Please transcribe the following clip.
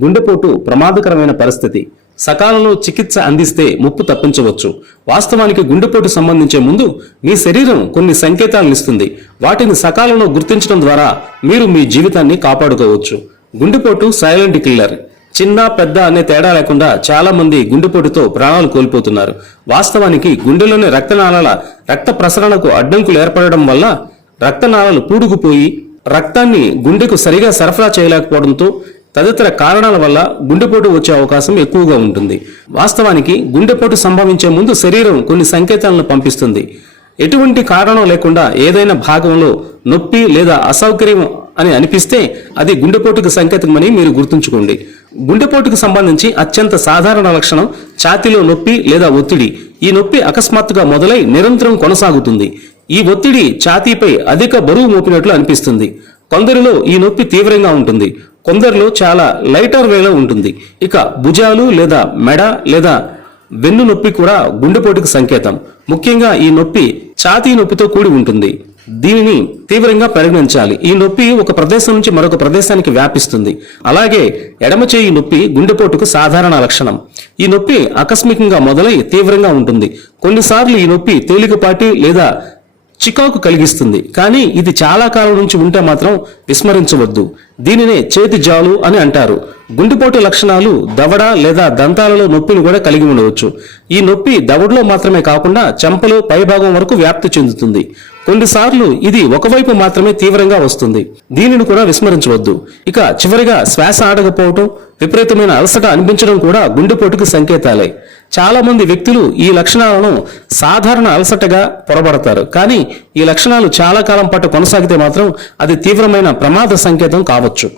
గుండెపోటు ప్రమాదకరమైన పరిస్థితి. సకాలంలో చికిత్స అందిస్తే ముప్పు తప్పించవచ్చు. వాస్తవానికి గుండెపోటు సంబంధించే ముందు మీ శరీరం కొన్ని సంకేతాలను ఇస్తుంది. వాటిని సకాలంలో గుర్తించడం ద్వారా మీరు మీ జీవితాన్ని కాపాడుకోవచ్చు. గుండెపోటు సైలెంట్ కిల్లర్. చిన్న పెద్ద అనే తేడా లేకుండా చాలా మంది గుండెపోటుతో ప్రాణాలు కోల్పోతున్నారు. వాస్తవానికి గుండెలోని రక్తనాళాల రక్త ప్రసరణకు అడ్డంకులు ఏర్పడడం వల్ల రక్తనాళాలు పూడుకుపోయి రక్తాన్ని గుండెకు సరిగా సరఫరా చేయలేకపోవడంతో తదితర కారణాల వల్ల గుండెపోటు వచ్చే అవకాశం ఎక్కువగా ఉంటుంది. వాస్తవానికి గుండెపోటు సంభవించే ముందు శరీరం కొన్ని సంకేతాలను పంపిస్తుంది. ఎటువంటి కారణం లేకుండా ఏదైనా భాగంలో నొప్పి లేదా అసౌకర్యం అని అనిపిస్తే అది గుండెపోటుకు సంకేతమని మీరు గుర్తుంచుకోండి. గుండెపోటుకు సంబంధించి అత్యంత సాధారణ లక్షణం ఛాతీలో నొప్పి లేదా ఒత్తిడి. ఈ నొప్పి అకస్మాత్తుగా మొదలై నిరంతరం కొనసాగుతుంది. ఈ ఒత్తిడి ఛాతీపై అధిక బరువు మోపినట్లు అనిపిస్తుంది. కొందరిలో ఈ నొప్పి తీవ్రంగా ఉంటుంది, కొందరిలో చాలా లైటర్ వేలో ఉంటుంది. ఇక భుజాలు లేదా మెడ లేదా వెన్ను నొప్పి కూడా గుండెపోటుకు సంకేతం. ముఖ్యంగా ఈ నొప్పి ఛాతీ నొప్పితో కూడి ఉంటుంది. దీనిని తీవ్రంగా పరిగణించాలి. ఈ నొప్పి ఒక ప్రదేశం నుంచి మరొక ప్రదేశానికి వ్యాపిస్తుంది. అలాగే ఎడమ చేయి నొప్పి గుండెపోటుకు సాధారణ లక్షణం. ఈ నొప్పి ఆకస్మికంగా మొదలై తీవ్రంగా ఉంటుంది. కొన్నిసార్లు ఈ నొప్పి తేలికపాటి లేదా చికాకు కలిగిస్తుంది, కానీ ఇది చాలా కాలం నుంచి ఉంటే మాత్రం విస్మరించవద్దు. దీనినే చేతి జాలు అని అంటారు. గుండెపోటు లక్షణాలు దవడ లేదా దంతాలలో నొప్పిని కూడా కలిగి ఉండవచ్చు. ఈ నొప్పి దవడలో మాత్రమే కాకుండా చెంపలు పైభాగం వరకు వ్యాప్తి చెందుతుంది. కొన్నిసార్లు ఇది ఒకవైపు మాత్రమే తీవ్రంగా వస్తుంది. దీనిని కూడా విస్మరించవద్దు. ఇక చివరిగా శ్వాస ఆడకపోవటం, విపరీతమైన అలసట అనిపించడం కూడా గుండెపోటుకు సంకేతాలే. చాలా మంది వ్యక్తులు ఈ లక్షణాలను సాధారణ అలసటగా పొరబడతారు, కానీ ఈ లక్షణాలు చాలా కాలం పాటు కొనసాగితే మాత్రం అది తీవ్రమైన ప్రమాద సంకేతం కావచ్చు.